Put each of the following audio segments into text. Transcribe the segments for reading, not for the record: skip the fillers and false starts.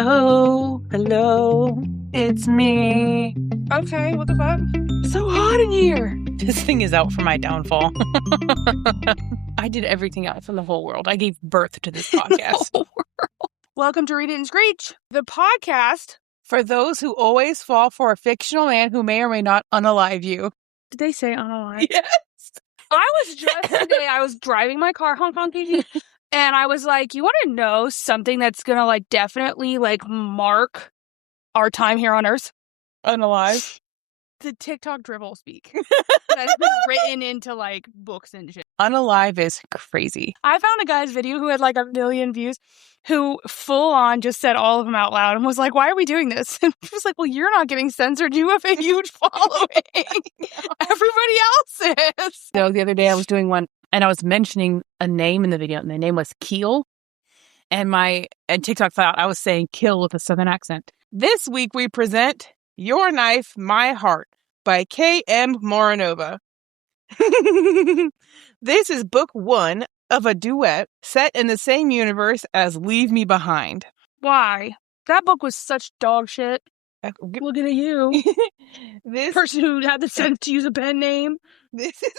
Hello, hello, it's me. Okay, what the fuck? It's so hot in here. This thing is out for my downfall. I did everything else in the whole world. I gave birth to this podcast. Welcome to Read It and Screech, the podcast. For those who always fall for a fictional man who may or may not unalive you. Did they say unalive? Yes. I was just today, I was driving my car, Hong Kong KG, and I was like, you want to know something that's going to definitely mark our time here on Earth? Unalive. The TikTok dribble speak. That's been written into books and shit. Unalive is crazy. I found a guy's video who had 1 million views who full on just said all of them out loud and was like, why are we doing this? And he was like, well, you're not getting censored. You have a huge following. Everybody else is. So the other day I was doing one and I was mentioning a name in the video and the name was Keel. And TikTok thought I was saying kill with a southern accent. This week we present Your Knife, My Heart by K.M. Moronova. This is book 1 of a duet set in the same universe as Leave Me Behind. Why? That book was such dog shit. Looking at you. This person who had the sense to use a pen name. This is...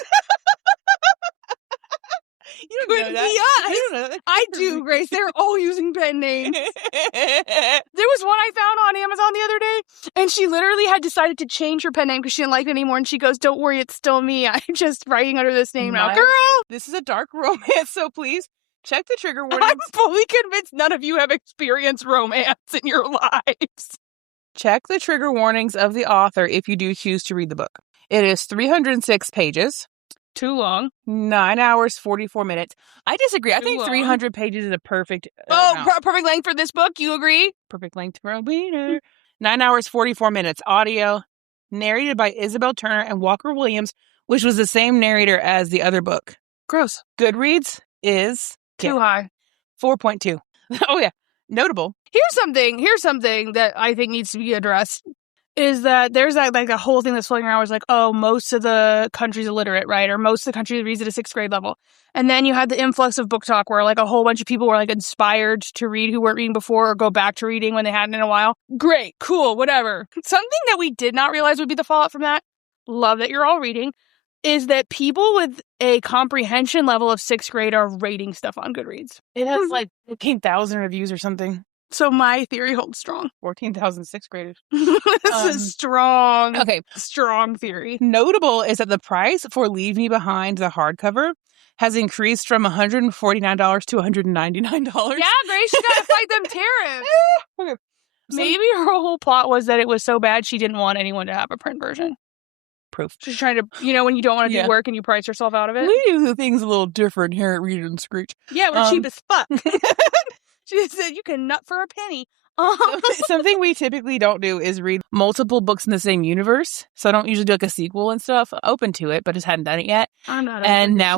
You don't know that. You don't know that. I do, Grace. They're all using pen names. There was one I found on Amazon the other day, and she literally had decided to change her pen name because she didn't like it anymore, and she goes, don't worry, it's still me. I'm just writing under this name now. Girl! This is a dark romance, so please check the trigger warnings. I'm fully convinced none of you have experienced romance in your lives. Check the trigger warnings of the author if you do choose to read the book. It is 306 pages. Too long. 9 hours, 44 minutes. I disagree. I think long. 300 pages is a perfect perfect length for this book. You agree? Perfect length for a reader. 9 hours, 44 minutes. Audio. Narrated by Isabel Turner and Walker Williams, which was the same narrator as the other book. Gross. Goodreads is... Too high. 4.2. Oh, yeah. Notable. Here's something that I think needs to be addressed. Is that there's a whole thing that's floating around where it's most of the country's illiterate, right? Or most of the country reads at a 6th grade level. And then you had the influx of book talk where a whole bunch of people were inspired to read who weren't reading before or go back to reading when they hadn't in a while. Great, cool, whatever. Something that we did not realize would be the fallout from that, love that you're all reading, is that people with a comprehension level of 6th grade are rating stuff on Goodreads. It has 15,000 reviews or something. So my theory holds strong. 14,000 6th graders. This is strong. Okay. Strong theory. Notable is that the price for Leave Me Behind, the hardcover, has increased from $149 to $199. Yeah, Grace, you gotta fight them tariffs. Okay. Maybe her whole plot was that it was so bad she didn't want anyone to have a print version. Proof. She's trying to, when you don't want to do work and you price yourself out of it. We do the things a little different here at Read It and Screech. Yeah, we're cheap as fuck. She said, you can nut for a penny. Something we typically don't do is read multiple books in the same universe. So I don't usually do a sequel and stuff. Open to it, but just hadn't done it yet. I'm not. And now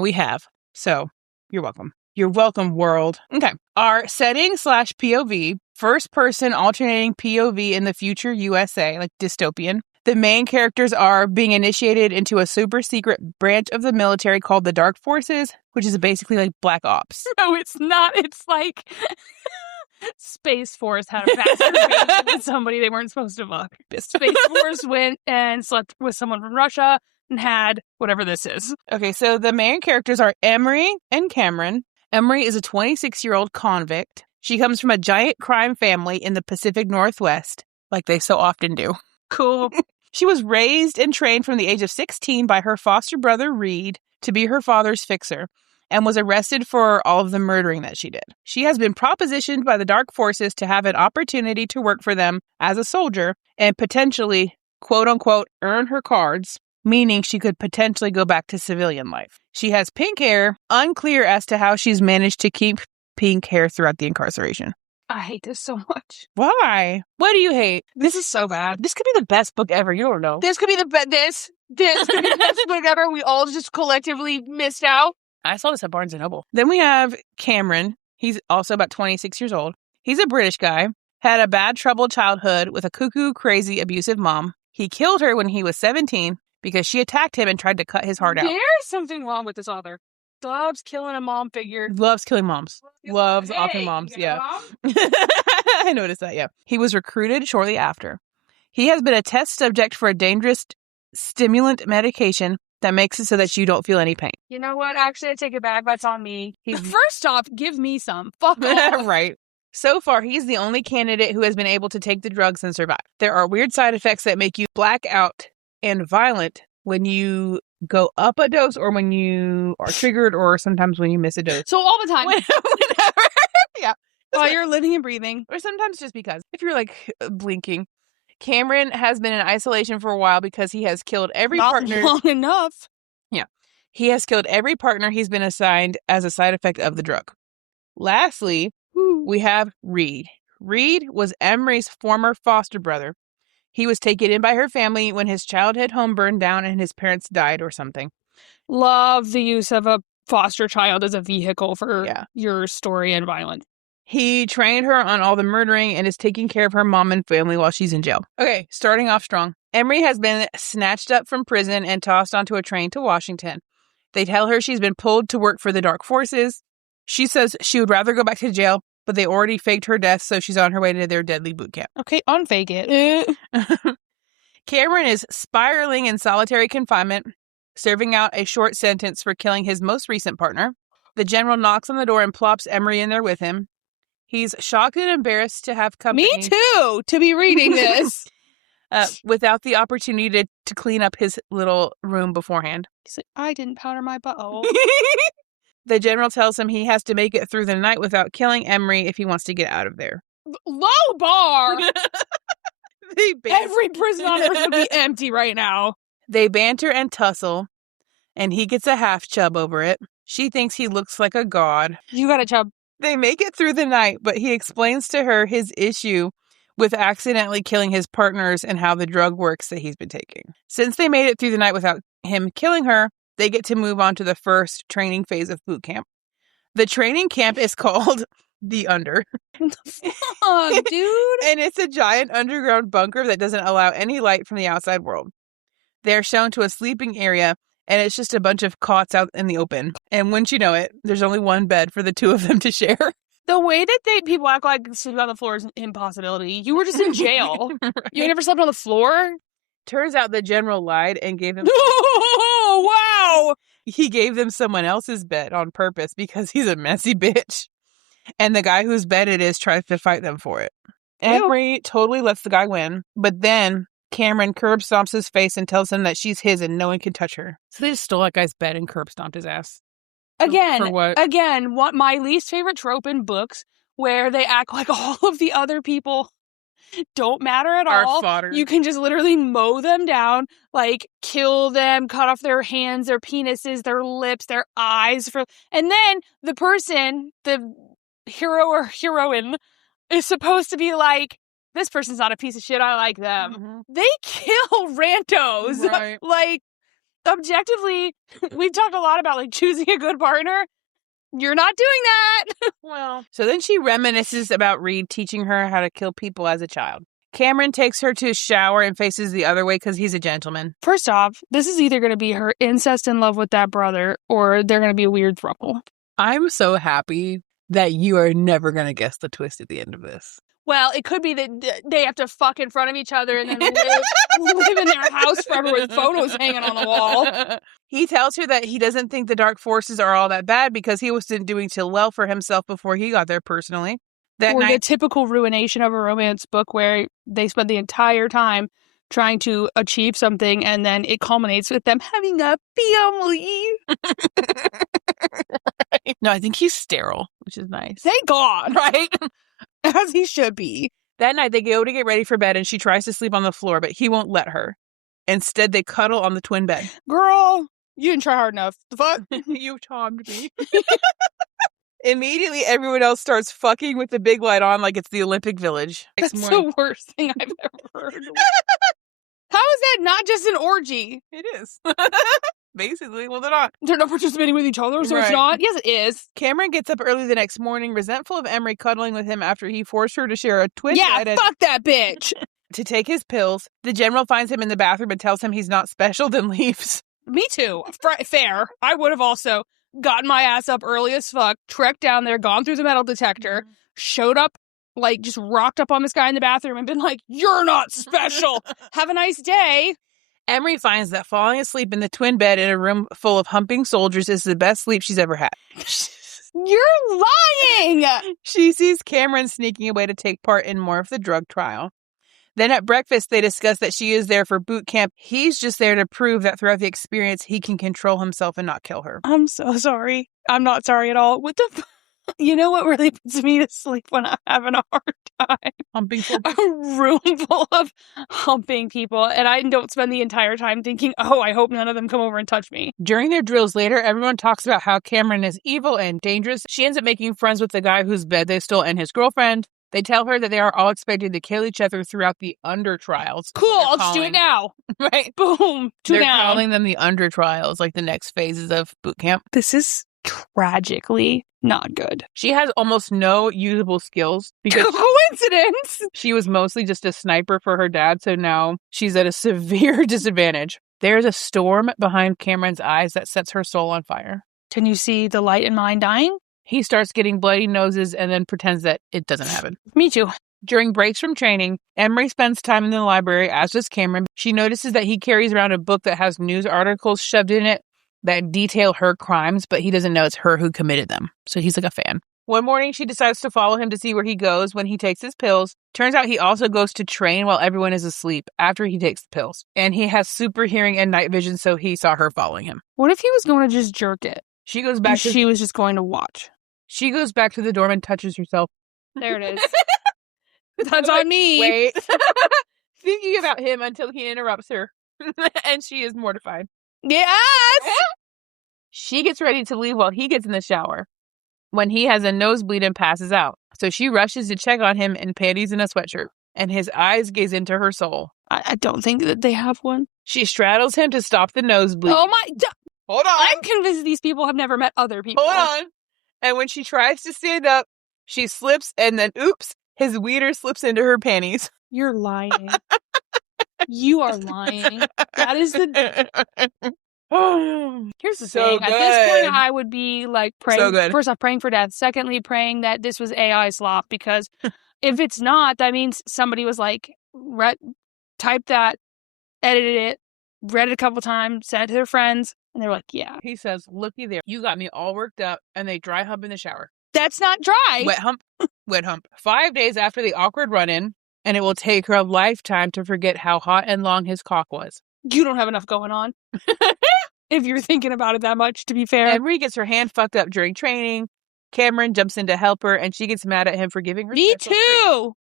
we have. So you're welcome. You're welcome, world. Okay. Our setting / POV, first person alternating POV in the future USA, dystopian. The main characters are being initiated into a super secret branch of the military called the Dark Forces, which is basically Black Ops. No, it's not. It's Space Force had a masturbation with somebody they weren't supposed to fuck. Space Force went and slept with someone from Russia and had whatever this is. Okay, so the main characters are Emery and Cameron. Emery is a 26-year-old convict. She comes from a giant crime family in the Pacific Northwest, like they so often do. Cool. She was raised and trained from the age of 16 by her foster brother, Reed, to be her father's fixer, and was arrested for all of the murdering that she did. She has been propositioned by the Dark Forces to have an opportunity to work for them as a soldier and potentially, quote-unquote, earn her cards, meaning she could potentially go back to civilian life. She has pink hair, unclear as to how she's managed to keep pink hair throughout the incarceration. I hate this so much. Why? What do you hate? This is so bad. This could be the best book ever. You don't know. This could be the best book ever. We all just collectively missed out. I saw this at Barnes & Noble. Then we have Cameron. He's also about 26 years old. He's a British guy. Had a bad, troubled childhood with a cuckoo, crazy, abusive mom. He killed her when he was 17 because she attacked him and tried to cut his heart out. There's something wrong with this author. Loves killing a mom figure. Loves killing moms. Loves offing moms. Yeah. I noticed that. Yeah. He was recruited shortly after. He has been a test subject for a dangerous stimulant medication that makes it so that you don't feel any pain. You know what? Actually, I take it back. That's on me. First off, give me some. Fuck off. Right. So far, he's the only candidate who has been able to take the drugs and survive. There are weird side effects that make you black out and violent when you go up a dose or when you are triggered or sometimes when you miss a dose. So all the time. Whenever. Yeah. While you're living and breathing. Or sometimes just because. If you're like blinking. Cameron has been in isolation for a while because he has killed every partner. Not long enough. Yeah. He has killed every partner he's been assigned as a side effect of the drug. Lastly, we have Reed. Reed was Emery's former foster brother. He was taken in by her family when his childhood home burned down and his parents died or something. Love the use of a foster child as a vehicle for your story and violence. He trained her on all the murdering and is taking care of her mom and family while she's in jail. Okay, starting off strong. Emery has been snatched up from prison and tossed onto a train to Washington. They tell her she's been pulled to work for the Dark Forces. She says she would rather go back to jail, but they already faked her death, so she's on her way to their deadly boot camp. Okay, unfake it. Cameron is spiraling in solitary confinement, serving out a short sentence for killing his most recent partner. The general knocks on the door and plops Emery in there with him. He's shocked and embarrassed to have company. Me too, to be reading this. Without the opportunity to clean up his little room beforehand. He's like, I didn't powder my butthole. The general tells him he has to make it through the night without killing Emery if he wants to get out of there. Low bar! Every prison on earth would be empty right now. They banter and tussle, and he gets a half chub over it. She thinks he looks like a god. You got a chub. They make it through the night, but he explains to her his issue with accidentally killing his partners and how the drug works that he's been taking. Since they made it through the night without him killing her, they get to move on to the first training phase of boot camp. The training camp is called The Under. What the fuck, dude? And it's a giant underground bunker that doesn't allow any light from the outside world. They're shown to a sleeping area, and it's just a bunch of cots out in the open. And wouldn't you know it, there's only one bed for the two of them to share. The way that people act like sleeping on the floor is an impossibility. You were just in jail. Right. You never slept on the floor? Turns out the general lied and gave him... Oh, wow! He gave them someone else's bed on purpose because he's a messy bitch. And the guy whose bed it is tries to fight them for it. Emery totally lets the guy win, but then Cameron curb stomps his face and tells him that she's his and no one can touch her. So they just stole that guy's bed and curb stomped his ass. Again, for what? Again, what my least favorite trope in books where they act like all of the other people don't matter at all. Fodder. You can just literally mow them down, like kill them, cut off their hands, their penises, their lips, their eyes, and then the person, the hero or heroine, is supposed to be like, this person's not a piece of shit, I like them. Mm-hmm. They kill randos. Right. Like, objectively, we've talked a lot about like choosing a good partner. You're not doing that. Well, so then she reminisces about Reed teaching her how to kill people as a child. Cameron takes her to a shower and faces the other way because he's a gentleman. First off, this is either going to be her incest in love with that brother or they're going to be a weird throuple. I'm so happy that you are never going to guess the twist at the end of this. Well, it could be that they have to fuck in front of each other and then live in their house forever with photos hanging on the wall. He tells her that he doesn't think the Dark Forces are all that bad because he wasn't doing too well for himself before he got there personally. That or night, the typical ruination of a romance book where they spend the entire time trying to achieve something and then it culminates with them having a family. Right. No, I think he's sterile, which is nice. Thank God. Right? As he should be. That night, they go to get ready for bed, and she tries to sleep on the floor, but he won't let her. Instead, they cuddle on the twin bed. Girl, you didn't try hard enough. The fuck? You charmed me. Immediately, everyone else starts fucking with the big light on like it's the Olympic Village. That's the worst thing I've ever heard. How is that not just an orgy? It is. Basically, well, they're not. They're not participating with each other, so It's not? Yes, it is. Cameron gets up early the next morning, resentful of Emery cuddling with him after he forced her to share a twin bed. Yeah, fuck that bitch! To take his pills. The general finds him in the bathroom and tells him he's not special, then leaves. Me too. Fair. I would have also. gotten my ass up early as fuck, trekked down there, gone through the metal detector, showed up, like, just rocked up on this guy in the bathroom and been like, you're not special. Have a nice day. Emery finds that falling asleep in the twin bed in a room full of humping soldiers is the best sleep she's ever had. You're lying! She sees Cameron sneaking away to take part in more of the drug trial. Then at breakfast, they discuss that she is there for boot camp. He's just there to prove that throughout the experience, he can control himself and not kill her. I'm so sorry. I'm not sorry at all. What the You know what really puts me to sleep when I'm having a hard time? Humping soldiers. A room full of humping people, and I don't spend the entire time thinking, oh, I hope none of them come over and touch me. During their drills later, everyone talks about how Cameron is evil and dangerous. She ends up making friends with the guy whose bed they stole and his girlfriend. They tell her that they are all expected to kill each other throughout the under trials. Cool, I'll just do it now. Right? Boom. They're calling them the under trials, like the next phases of boot camp. This is tragically not good. She has almost no usable skills because coincidence. She was mostly just a sniper for her dad, so now she's at a severe disadvantage. There's a storm behind Cameron's eyes that sets her soul on fire. Can you see the light in mine dying? He starts getting bloody noses and then pretends that it doesn't happen. Me too. During breaks from training, Emery spends time in the library, as does Cameron. She notices that he carries around a book that has news articles shoved in it that detail her crimes, but he doesn't know it's her who committed them. So he's like a fan. One morning, she decides to follow him to see where he goes when he takes his pills. Turns out he also goes to train while everyone is asleep after he takes the pills. And he has super hearing and night vision, so he saw her following him. What if he was going to just jerk it? She goes back she was just going to watch. She goes back to the dorm and touches herself. There it is. That's on me. Wait. Thinking about him until he interrupts her. And she is mortified. Yes! She gets ready to leave while he gets in the shower when he has a nosebleed and passes out. So she rushes to check on him in panties and a sweatshirt, and his eyes gaze into her soul. I don't think that they have one. She straddles him to stop the nosebleed. Oh my... Hold on. I'm convinced these people have never met other people. Hold on. And when she tries to stand up, she slips and then, oops, his wiener slips into her panties. You're lying. You are lying. That is the... Here's the thing. Good. At this point, I would be like praying. So good. First off, praying for death. Secondly, praying that this was AI slop, because if it's not, that means somebody was like, typed that, edited it, read it a couple times, sent it to their friends, and they're like, yeah. He says, looky there. You got me all worked up, and they dry hump in the shower. That's not dry. Wet hump. Wet hump. 5 days after the awkward run-in, and it will take her a lifetime to forget how hot and long his cock was. You don't have enough going on. If you're thinking about it that much, to be fair. Emery gets her hand fucked up during training. Cameron jumps in to help her, and she gets mad at him for giving her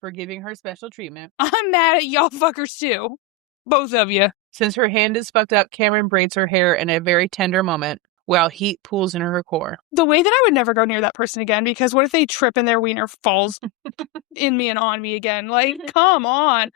for giving her special treatment. I'm mad at y'all fuckers too. Both of you. Since her hand is fucked up, Cameron braids her hair in a very tender moment while heat pools in her core. The way that I would never go near that person again, because what if they trip and their wiener falls in me and on me again? Like, come on.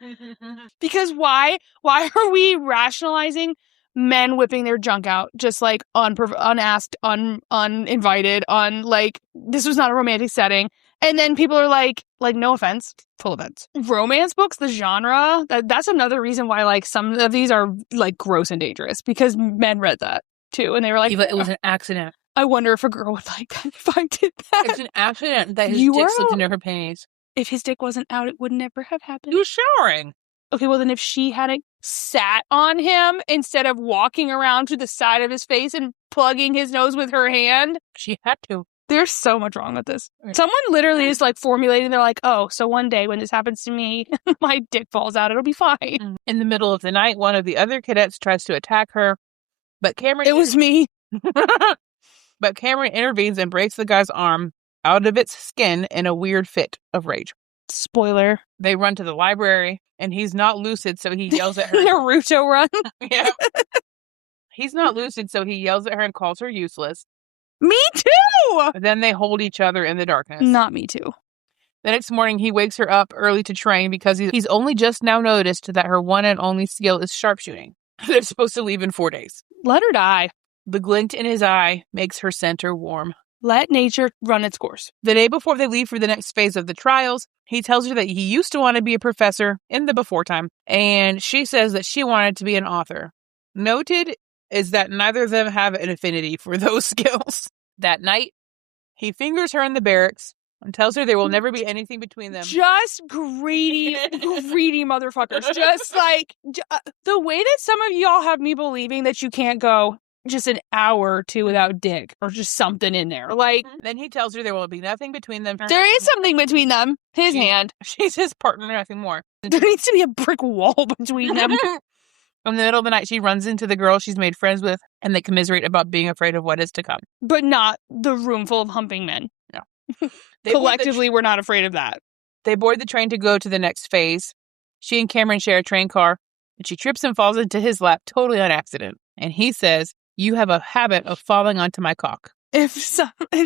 Because why are we rationalizing men whipping their junk out just like unasked, uninvited, like this was not a romantic setting? And then people are like no offense, full offense. Romance books, the genre, that's another reason why like some of these are like gross and dangerous, because men read that too, and they were like, it was an accident. I wonder if a girl would like that if I did that. It's an accident that his dick slipped into her panties. If his dick wasn't out, it would never have happened. He was showering. Okay, well then if she hadn't sat on him instead of walking around to the side of his face and plugging his nose with her hand. She had to. There's so much wrong with this. Someone literally is like formulating, they're like, oh, so one day when this happens to me, my dick falls out, it'll be fine. In the middle of the night, one of the other cadets tries to attack her, but Cameron... It was me. But Cameron intervenes and breaks the guy's arm out of its skin in a weird fit of rage. Spoiler. They run to the library, and he's not lucid, so he yells at her. Naruto run. Yeah. He's not lucid, so he yells at her and calls her useless. Me too! Then they hold each other in the darkness. Not me too. The next morning, he wakes her up early to train because he's only just now noticed that her one and only skill is sharpshooting. They're supposed to leave in 4 days. Let her die. The glint in his eye makes her center warm. Let nature run its course. The day before they leave for the next phase of the trials, he tells her that he used to want to be a professor in the before time, and she says that she wanted to be an author. Noted is that neither of them have an affinity for those skills. That night, he fingers her in the barracks and tells her there will never be anything between them. Just greedy motherfuckers. Just like, the way that some of y'all have me believing that you can't go just an hour or two without dick or just something in there. Like, then he tells her there will be nothing between them. There is something between them. His hand. She's his partner, nothing more. There needs to be a brick wall between them. In the middle of the night, she runs into the girl she's made friends with, and they commiserate about being afraid of what is to come. But not the room full of humping men. No. Collectively, we're not afraid of that. They board the train to go to the next phase. She and Cameron share a train car, and she trips and falls into his lap totally on accident. And he says, "You have a habit of falling onto my cock." If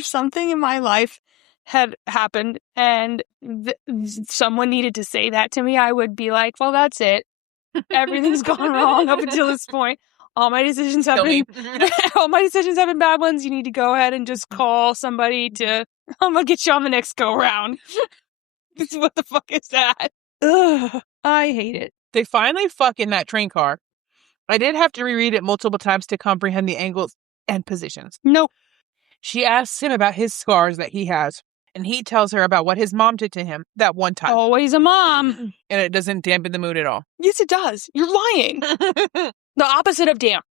something in my life had happened and someone needed to say that to me, I would be like, well, that's it. Everything's gone wrong up until this point. All my decisions have been bad ones. You need to go ahead and just call somebody to, I'm going to get you on the next go round. What the fuck is that? Ugh, I hate it. They finally fuck in that train car. I did have to reread it multiple times to comprehend the angles and positions. No. She asks him about his scars that he has, and he tells her about what his mom did to him that one time. Always a mom. And it doesn't dampen the mood at all. Yes, it does. You're lying. The opposite of damn.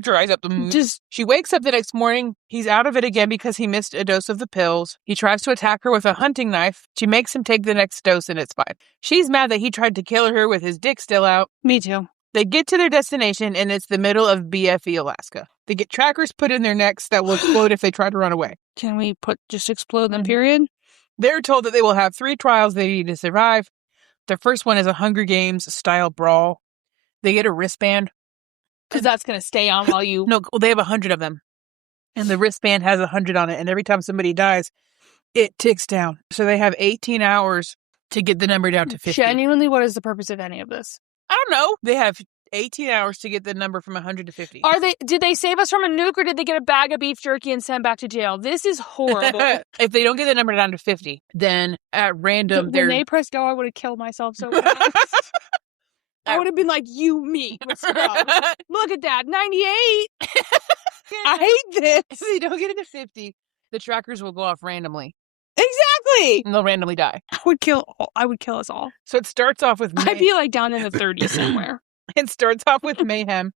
Dries up the mood. She wakes up the next morning. He's out of it again because he missed a dose of the pills. He tries to attack her with a hunting knife. She makes him take the next dose, and it's fine. She's mad that he tried to kill her with his dick still out. Me too. They get to their destination, and it's the middle of BFE, Alaska. They get trackers put in their necks that will explode if they try to run away. Can we just explode them, period? They're told that they will have 3 trials they need to survive. The first one is a Hunger Games-style brawl. They get a wristband. Because that's going to stay on while you... No, they have 100 of them. And the wristband has 100 on it, and every time somebody dies, it ticks down. So they have 18 hours to get the number down to 50. Genuinely, what is the purpose of any of this? I don't know. They have 18 hours to get the number from 100 to 50. Did they save us from a nuke, or did they get a bag of beef jerky and send back to jail? This is horrible. If they don't get the number down to 50, then at random, when they pressed go, I would have killed myself so bad. I would have been like, you, me. Look at that, 98. I hate this. If they don't get it to 50, the trackers will go off randomly. Exactly. And they'll randomly die. I would kill us all. So it starts off with I'd be like down in the 30s somewhere. It starts off with mayhem.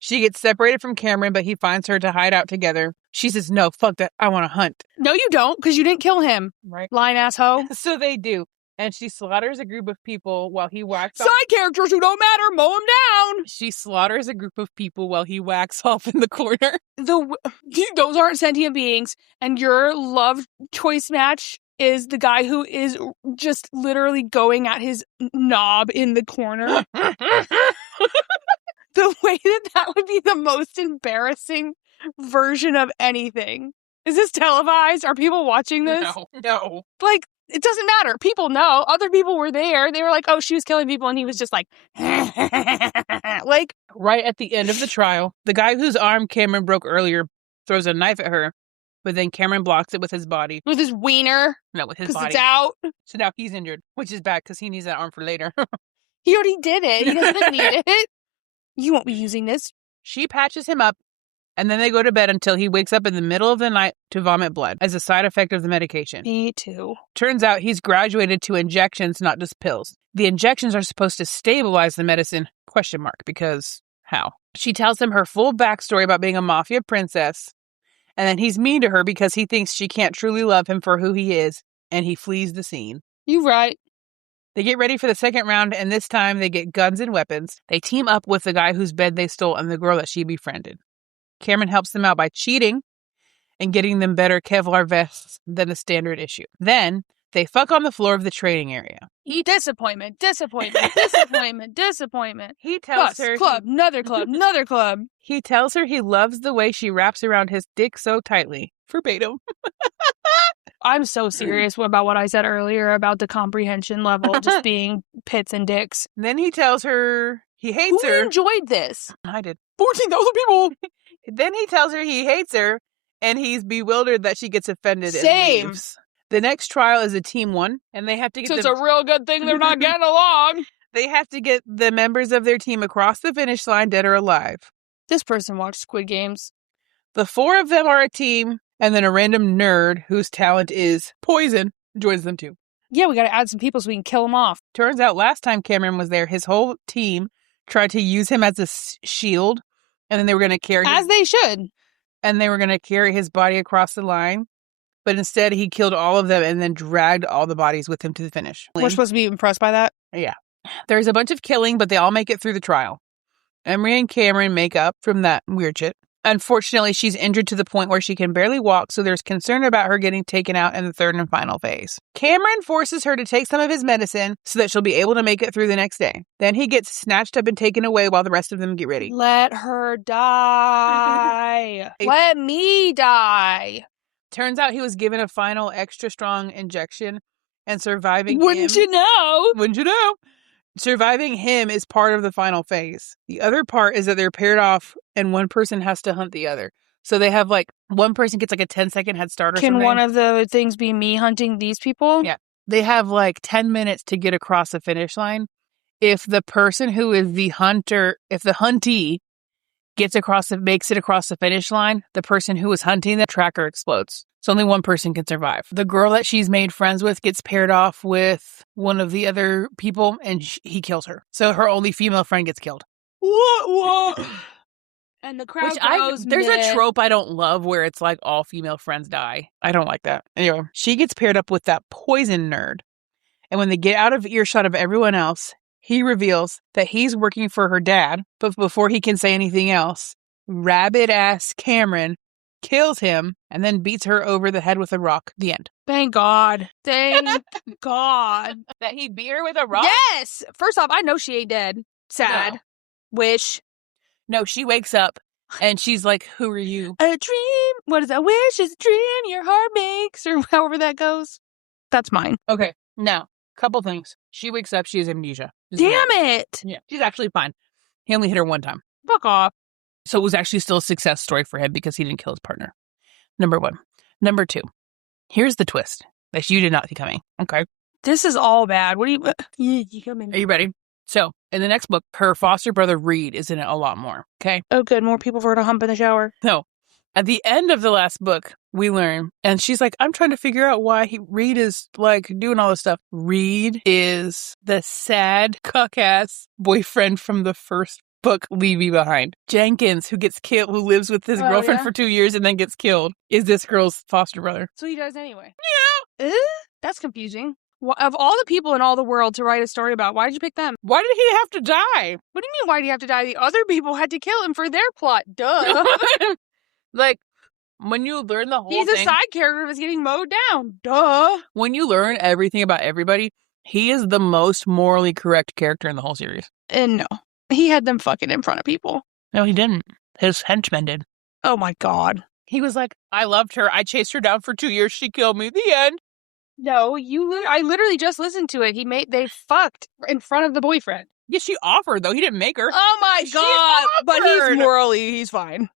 She gets separated from Cameron, but he finds her to hide out together. She says, no, fuck that. I want to hunt. No, you don't, because you didn't kill him. Right. Lying asshole. So they do. And she slaughters a group of people while he whacks off. Side characters who don't matter, mow them down. She slaughters a group of people while he whacks off in the corner. Those aren't sentient beings. And your love choice match is the guy who is just literally going at his knob in the corner. The way that would be the most embarrassing version of anything. Is this televised? Are people watching this? No. Like, it doesn't matter. People know. Other people were there. They were like, oh, she was killing people. And he was just like, like. Right at the end of the trial, the guy whose arm Cameron broke earlier throws a knife at her, but then Cameron blocks it with his body. With his wiener? No, with his body. Because it's out. So now he's injured, which is bad because he needs that arm for later. He already did it. He doesn't need it. You won't be using this. She patches him up, and then they go to bed until he wakes up in the middle of the night to vomit blood as a side effect of the medication. Me too. Turns out he's graduated to injections, not just pills. The injections are supposed to stabilize the medicine, ? Because how? She tells him her full backstory about being a mafia princess, and then he's mean to her because he thinks she can't truly love him for who he is, and he flees the scene. You right. They get ready for the second round, and this time they get guns and weapons. They team up with the guy whose bed they stole and the girl that she befriended. Cameron helps them out by cheating and getting them better Kevlar vests than the standard issue. Then they fuck on the floor of the training area. Disappointment. He tells her... Another club. He tells her he loves the way she wraps around his dick so tightly. Verbatim. I'm so serious about what I said earlier about the comprehension level just being pits and dicks. Then he tells her he hates her. Who enjoyed this? I did. 14,000 people. Then he tells her he hates her, and he's bewildered that she gets offended. Same. And leaves. The next trial is a team one, and they have to get. So it's a real good thing they're not getting along. They have to get the members of their team across the finish line, dead or alive. This person watched Squid Games. The 4 of them are a team, and then a random nerd whose talent is poison joins them too. Yeah, we got to add some people so we can kill them off. Turns out last time Cameron was there, his whole team tried to use him as a shield, and then they were going to carry As they should. And they were going to carry his body across the line. But instead, he killed all of them and then dragged all the bodies with him to the finish. We're supposed to be impressed by that? Yeah. There's a bunch of killing, but they all make it through the trial. Emery and Cameron make up from that weird shit. Unfortunately, she's injured to the point where she can barely walk, so there's concern about her getting taken out in the third and final phase. Cameron forces her to take some of his medicine so that she'll be able to make it through the next day. Then he gets snatched up and taken away while the rest of them get ready. Let her die. Let me die. Turns out he was given a final extra strong injection, and surviving Wouldn't you know? Wouldn't you know? Surviving him is part of the final phase. The other part is that they're paired off and one person has to hunt the other. So they have one person gets a 10-second head start or something. Can one of the things be me hunting these people? Yeah. They have 10 minutes to get across the finish line. If the person who is the hunter, if the huntee makes it across the finish line, the person who was hunting the tracker explodes. So only one person can survive. The girl that she's made friends with gets paired off with one of the other people, and he kills her. So her only female friend gets killed. What? And the crowd goes, there's a trope I don't love where it's all female friends die. I don't like that. Anyway, she gets paired up with that poison nerd. And when they get out of earshot of everyone else, he reveals that he's working for her dad. But before he can say anything else, rabid-ass Cameron kills him, and then beats her over the head with a rock. The end. Thank God. Thank God. That he beat her with a rock? Yes! First off, I know she ain't dead. Sad. No. Wish. No, she wakes up, and she's like, who are you? A dream. What is that? Wish is a dream your heart makes, or however that goes. That's mine. Okay, now, couple things. She wakes up, she has amnesia. Damn it! Yeah, she's actually fine. He only hit her one time. Fuck off. So it was actually still a success story for him because he didn't kill his partner. Number 1. Number 2. Here's the twist that you did not see coming. Okay. This is all bad. What do you come in? Are you ready? So, in the next book, her foster brother Reed is in it a lot more. Okay. Oh, good. More people for her to hump in the shower. No. At the end of the last book, we learn, and she's like, I'm trying to figure out why Reed is doing all this stuff. Reed is the sad, cuck-ass boyfriend from the first book, Leave Me Behind. Jenkins, who gets killed, who lives with his girlfriend for 2 years and then gets killed, is this girl's foster brother. So he does anyway. Yeah. That's confusing. Of all the people in all the world to write a story about, why did you pick them? Why did he have to die? What do you mean, why do you have to die? The other people had to kill him for their plot. Duh. When you learn the whole thing. He's a side character that's getting mowed down. Duh. When you learn everything about everybody, he is the most morally correct character in the whole series. And no. He had them fucking in front of people. No, he didn't. His henchmen did. Oh my God. He was like, I loved her. I chased her down for 2 years. She killed me. The end. No, I literally just listened to it. They fucked in front of the boyfriend. Yeah, she offered, though. He didn't make her. Oh my God. But he's fine.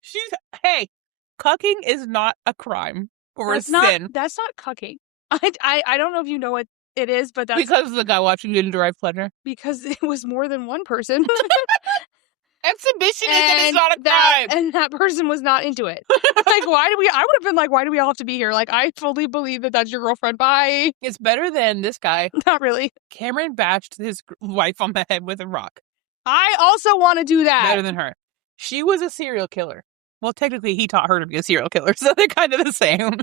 Hey, cucking is not a crime or a sin. That's not cucking. I don't know if you know what it is, but that's... Because the guy watching didn't derive pleasure? Because it was more than one person. Exhibitionism is not a crime. And that person was not into it. I would have been like, why do we all have to be here? I fully believe that that's your girlfriend. Bye. It's better than this guy. Not really. Cameron bashed his wife on the head with a rock. I also want to do that. Better than her. She was a serial killer. Well, technically, he taught her to be a serial killer, so they're kind of the same.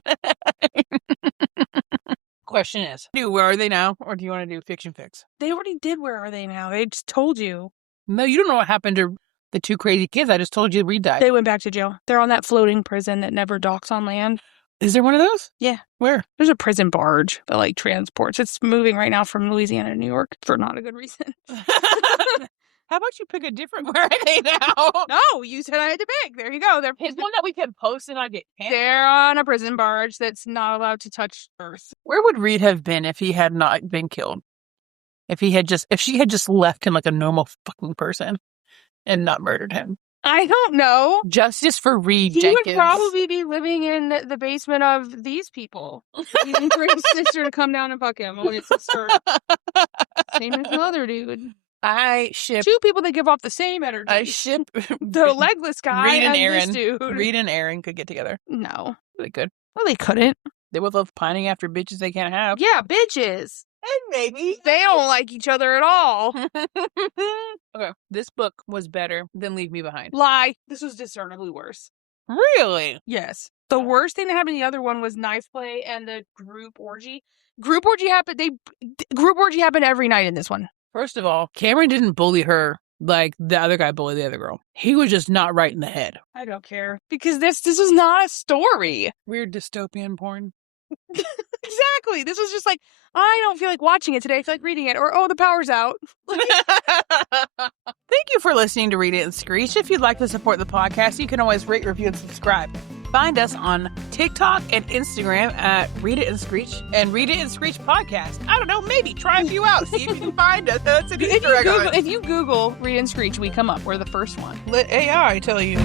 Question is, where are they now, or do you want to do fiction fix? They already did Where Are They Now? They just told you. No, you don't know what happened to the 2 crazy kids. I just told you Reed died. They went back to jail. They're on that floating prison that never docks on land. Is there one of those? Yeah. Where? There's a prison barge that transports. It's moving right now from Louisiana to New York for not a good reason. How about you pick a different Where Are They Now? No, you said I had to pick. There you go. It's one that we can post and I get canceled. They're on a prison barge that's not allowed to touch Earth. Where would Reed have been if he had not been killed? If she had just left him like a normal fucking person and not murdered him? I don't know. Justice for Reed He Jenkins. would probably be living in the basement of these people. Waiting for his sister to come down and fuck him. Oh, his sister. Same as the other dude. I ship. Two people that give off the same energy. I ship the legless guy Reed and and Aaron. this dude. Reed and Aaron could get together. No. They could. No, they couldn't. They both love pining after bitches they can't have. Yeah, bitches. And maybe They don't like each other at all. Okay, this book was better than Leave Me Behind. Lie. This was discernibly worse. Really? Yes. The worst thing that happened in the other one was knife play and the group orgy. Group orgy happened every night in this one. First of all, Cameron didn't bully her like the other guy bullied the other girl. He was just not right in the head. I don't care. Because this was not a story. Weird dystopian porn. Exactly. This was just like, I don't feel like watching it today. I feel like reading it. Or, oh, the power's out. Thank you for listening to Read It and Screech. If you'd like to support the podcast, you can always rate, review, and subscribe. Find us on TikTok and Instagram at Read It and Screech and Read It and Screech Podcast. I don't know, maybe try a few out. See if you can find us. That's an Easter egg. If you Google Read and Screech, we come up. We're the first one. Let AI tell you.